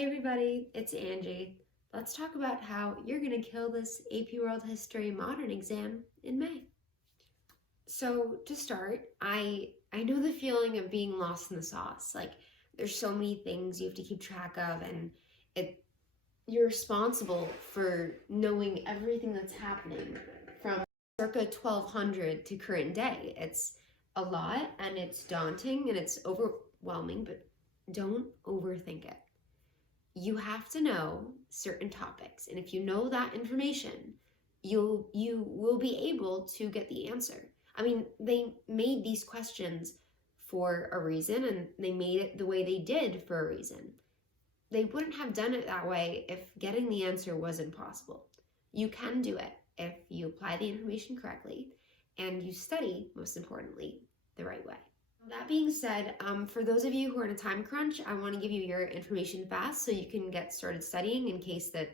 Hey everybody, it's Angie. Let's talk about how you're going to kill this AP World History Modern exam in May. So to start, I know the feeling of being lost in the sauce. Like there's so many things you have to keep track of, and you're responsible for knowing everything that's happening from circa 1200 to current day. It's a lot and it's daunting and it's overwhelming, but don't overthink it. You have to know certain topics, and if you know that information, you will be able to get the answer. I mean, they made these questions for a reason, and they made it the way they did for a reason. They wouldn't have done it that way if getting the answer wasn't possible. You can do it if you apply the information correctly and you study, most importantly, the right way. That being said, for those of you who are in a time crunch, I want to give you your information fast so you can get started studying in case that,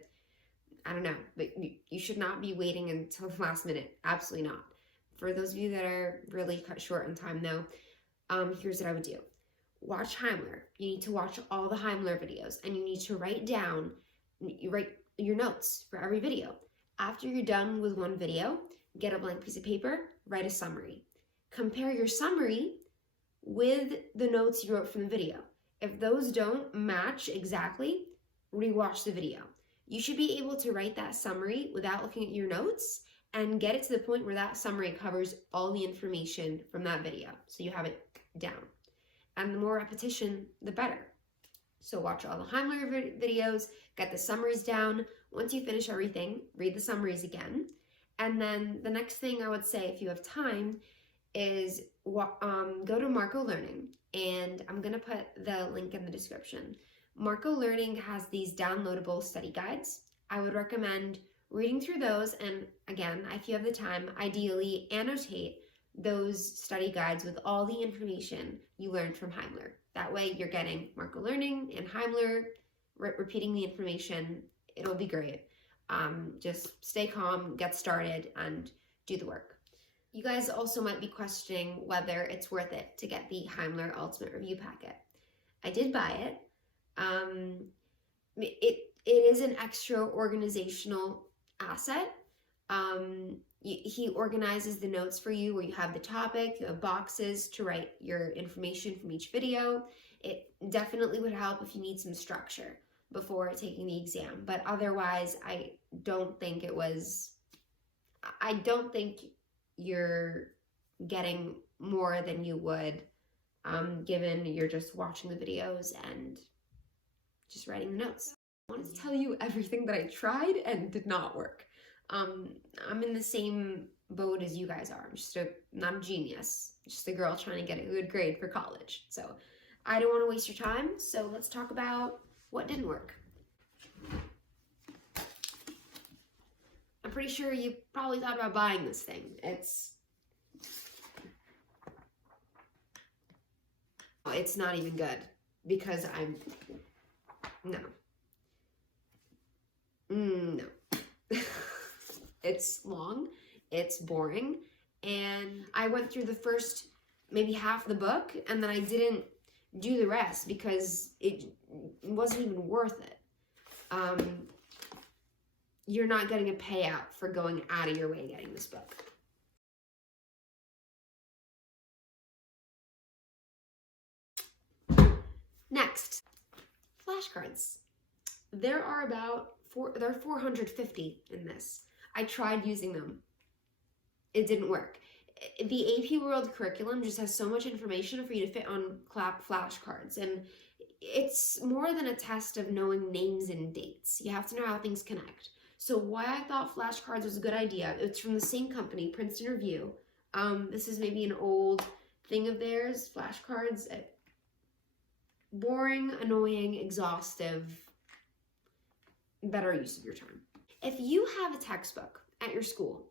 I don't know, but you should not be waiting until the last minute. Absolutely not. For those of you that are really cut short on time though, here's what I would do. Watch Heimler. You need to watch all the Heimler videos, and you need to write your notes for every video. After you're done with one video, get a blank piece of paper, write a summary. Compare your summary with the notes you wrote from the video. If those don't match exactly, rewatch the video. You should be able to write that summary without looking at your notes and get it to the point where that summary covers all the information from that video, so you have it down. And the more repetition, the better. So watch all the Heimler videos, get the summaries down. Once you finish everything, read the summaries again. And then the next thing I would say, if you have time, is go to Marco Learning, and I'm gonna put the link in the description. Marco Learning has these downloadable study guides. I would recommend reading through those, and again, if you have the time, ideally annotate those study guides with all the information you learned from Heimler. That way you're getting Marco Learning and Heimler, repeating the information. It'll be great. Just stay calm, get started, and do the work. You guys also might be questioning whether it's worth it to get the Heimler Ultimate Review Packet. I did buy it. It is an extra organizational asset. He organizes the notes for you where you have the topic, you have boxes to write your information from each video. It definitely would help if you need some structure before taking the exam, but otherwise I don't think you're getting more than you would given you're just watching the videos and just writing the notes. I wanted to tell you everything that I tried and did not work. I'm in the same boat as you guys are. I'm just not a genius, just a girl trying to get a good grade for college. So I don't want to waste your time, so let's talk about what didn't work. I'm pretty sure you probably thought about buying this thing. It's not even good because no. It's long, it's boring, and I went through the first maybe half of the book, and then I didn't do the rest because it wasn't even worth it. You're not getting a payout for going out of your way getting this book. Next, flashcards. There are 450 in this. I tried using them. It didn't work. The AP World curriculum just has so much information for you to fit on flashcards, and it's more than a test of knowing names and dates. You have to know how things connect. So why I thought flashcards was a good idea, it's from the same company, Princeton Review. This is maybe an old thing of theirs, flashcards. Boring, annoying, exhaustive, better use of your time. If you have a textbook at your school,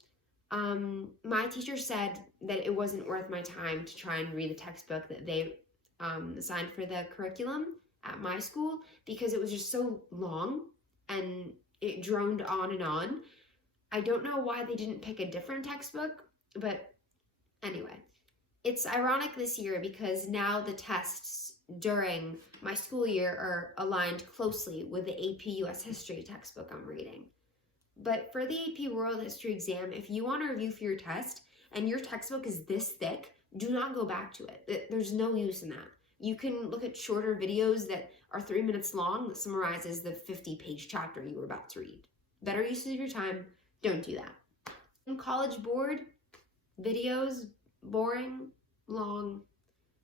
my teacher said that it wasn't worth my time to try and read the textbook that they assigned for the curriculum at my school because it was just so long and it droned on and on. I don't know why they didn't pick a different textbook, but anyway. It's ironic this year because now the tests during my school year are aligned closely with the AP US History textbook I'm reading. But for the AP World History exam, if you want to review for your test and your textbook is this thick, do not go back to it. There's no use in that. You can look at shorter videos that are 3 minutes long that summarizes the 50-page chapter you were about to read. Better use of your time. Don't do that. In College Board, videos, boring, long,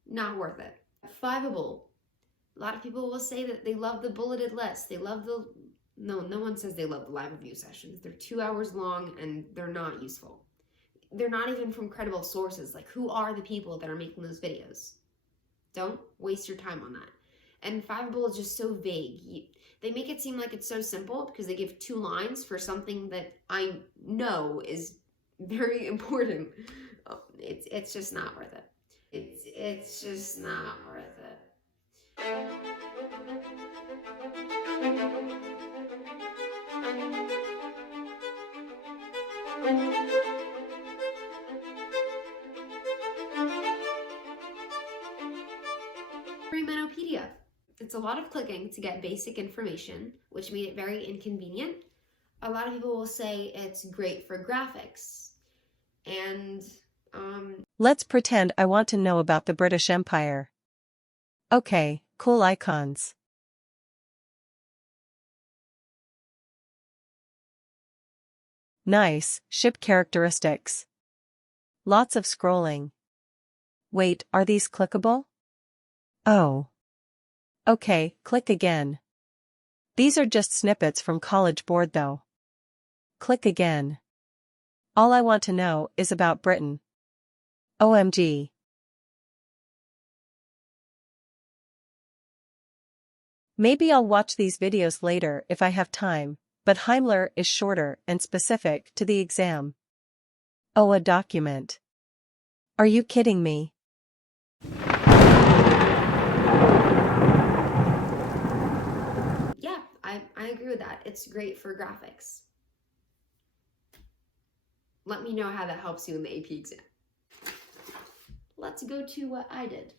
not worth it. Fiveable. A lot of people will say that they love the bulleted list. They love the... No one says they love the live review sessions. They're 2 hours long and they're not useful. They're not even from credible sources. Like, who are the people that are making those videos? Don't waste your time on that. And Fiveable is just so vague. They make it seem like it's so simple because they give 2 lines for something that I know is very important. It's just not worth it. It's just not worth it. Menopedia. It's a lot of clicking to get basic information, which made it very inconvenient. A lot of people will say it's great for graphics. And, let's pretend I want to know about the British Empire. Okay, cool icons. Nice, ship characteristics. Lots of scrolling. Wait, are these clickable? Oh. Okay, click again. These are just snippets from College Board though. Click again. All I want to know is about Britain. OMG. Maybe I'll watch these videos later if I have time, but Heimler is shorter and specific to the exam. Oh, a document. Are you kidding me? Yeah, I agree with that. It's great for graphics. Let me know how that helps you in the AP exam. Let's go to what I did.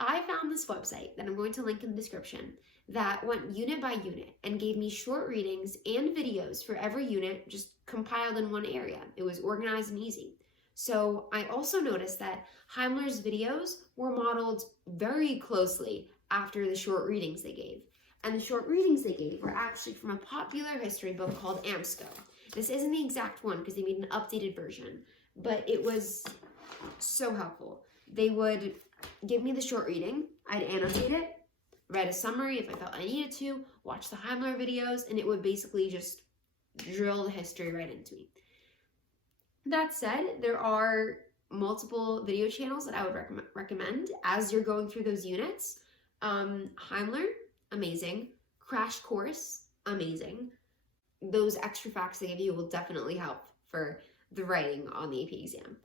I found this website that I'm going to link in the description that went unit by unit and gave me short readings and videos for every unit just compiled in one area. It was organized and easy. So I also noticed that Heimler's videos were modeled very closely after the short readings they gave. And the short readings they gave were actually from a popular history book called AMSCO. This isn't the exact one because they made an updated version, but it was so helpful. They would give me the short reading, I'd annotate it, read a summary if I felt I needed to, watch the Heimler videos, and it would basically just drill the history right into me. That said, there are multiple video channels that I would recommend as you're going through those units. Heimler, amazing. Crash Course, amazing. Those extra facts they give you will definitely help for the writing on the AP exam.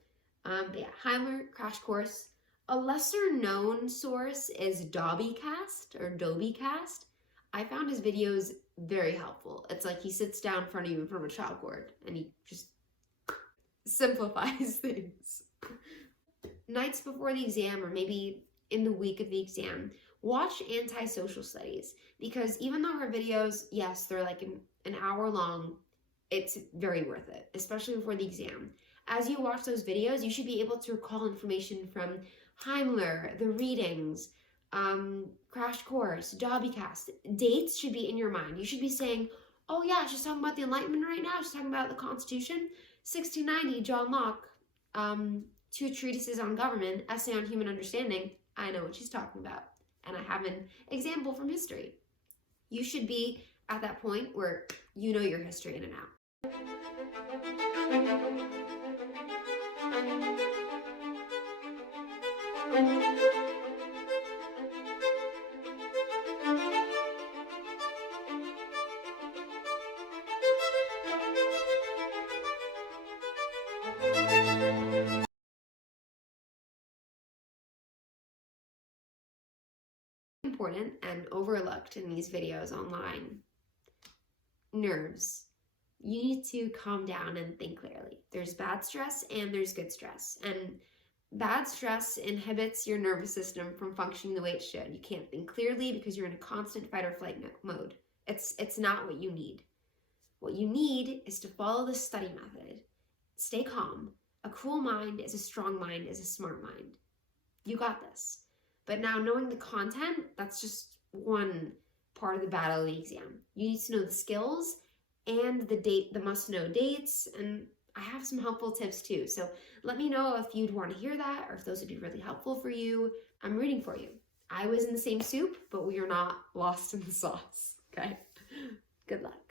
But yeah, Heimler, Crash Course. A lesser known source is Dobbycast or Dobbycast. I found his videos very helpful. It's like he sits down in front of you in front of a chalkboard and he just simplifies things. Nights before the exam or maybe in the week of the exam, watch Anti-Social Studies because even though her videos, yes, they're like an hour long, it's very worth it, especially before the exam. As you watch those videos, you should be able to recall information from Heimler, the readings, Crash Course, Dobbycast. Dates should be in your mind. You should be saying, oh yeah, she's talking about the Enlightenment right now. She's talking about the Constitution. 1690, John Locke, 2 treatises on government, essay on human understanding. I know what she's talking about. And I have an example from history. You should be at that point where you know your history in and out. Important and overlooked in these videos online. Nerves. You need to calm down and think clearly. There's bad stress and there's good stress. And Bad stress inhibits your nervous system from functioning the way it should. You can't think clearly because you're in a constant fight or flight mode. It's not what you need. What you need is to follow the study method. Stay calm. A cool mind is a strong mind, is a smart mind. You got this. But now knowing the content, that's just one part of the battle of the exam. You need to know the skills and the must-know dates, and I have some helpful tips too. So let me know if you'd want to hear that or if those would be really helpful for you. I'm rooting for you. I was in the same soup, but we are not lost in the sauce. Okay? Good luck.